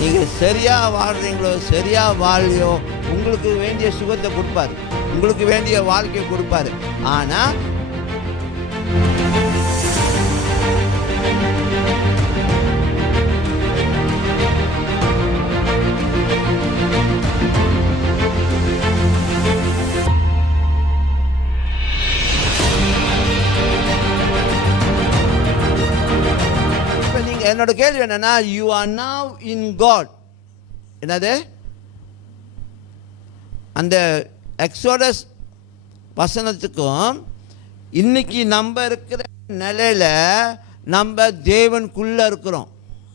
நீங்கள் சரியாக வாழ்கிறீங்களோ சரியாக வாழியோ உங்களுக்கு வேண்டிய சுகத்தை கொடுப்பாரு. உங்களுக்கு வேண்டிய வாழ்க்கையை கொடுப்பாரு. ஆனால் என்னோட கேள்வி என்னன்னா you are now in God என்னது? அந்த எக்ஸோடஸ் வசனத்துக்கும் இன்னைக்கு நம்ம இருக்கிற நிலையில நம்ம தேவனுக்குள்ளே இருக்கிறோம்.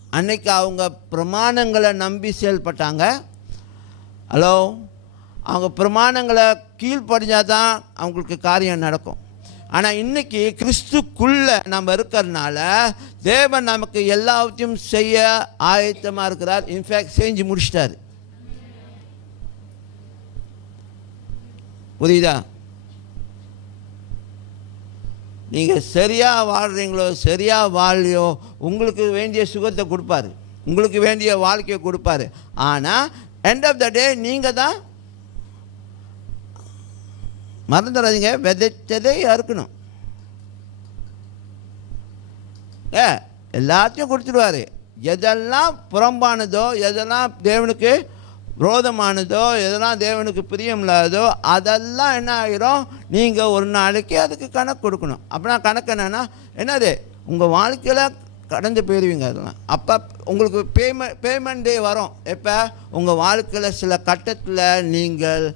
அன்னைக்கு அவங்க பிரமாணங்களை நம்பி செயல்பட்டாங்க. ஹலோ அவங்க பிரமாணங்களை கீழ்ப்படிஞ்சாதான் அவங்களுக்கு காரியம் நடக்கும். ஆனால் இன்னைக்கு கிறிஸ்துக்குள்ளே நம்ம இருக்கிறதுனால தேவன் நமக்கு எல்லாவற்றையும் செய்ய ஆயத்தமாக இருக்கிறார். இன்ஃபேக்ட் செஞ்சு முடிச்சிட்டாரு. புரியுதா? நீங்கள் சரியாக வாழ்கிறீங்களோ சரியாக வாழலையோ உங்களுக்கு வேண்டிய சுகத்தை கொடுப்பாரு. உங்களுக்கு வேண்டிய வாழ்க்கையை கொடுப்பாரு. ஆனால் எண்ட் ஆஃப் த டே நீங்கள் தான் மறந்துடாதீங்க. விதைச்சதே அறுக்கணும். ஏ எல்லாத்தையும் கொடுத்துடுவார். எதெல்லாம் புறம்பானதோ எதெல்லாம் தேவனுக்கு விரோதமானதோ எதெல்லாம் தேவனுக்கு பிரியமில்லாததோ அதெல்லாம் என்ன ஆகிரும் நீங்கள் ஒரு நாளைக்கு அதுக்கு கணக்கு கொடுக்கணும். அப்படின்னா கணக்கு என்னென்னா என்னது? உங்கள் வாழ்க்கையில் கடந்து போயிடுவீங்க அதெல்லாம். அப்போ உங்களுக்கு பேமெண்ட் பேமெண்ட் டே வரும். எப்போ? உங்கள் வாழ்க்கையில் சில கட்டத்தில் நீங்கள்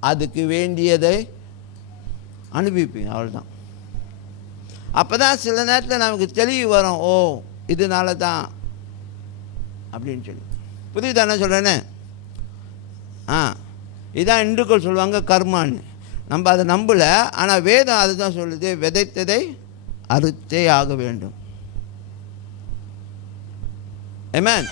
அதுக்கு வேண்டியதை அனுபவிப்பீங்க அவ்வளோதான் அப்போ தான் சில நேரத்தில் நமக்கு தெளிவு வரும் ஓ இதனால தான் அப்படின்னு சொல்லி. புரியுதா என்ன சொல்கிறேன்னு ஆ இதான் இந்துக்கள் சொல்லுவாங்க கர்மான்னு. நம்ம அதை நம்பலை ஆனால் வேதம் அதுதான் சொல்லுது விதைத்ததை அறுத்தே ஆக வேண்டும். Amen.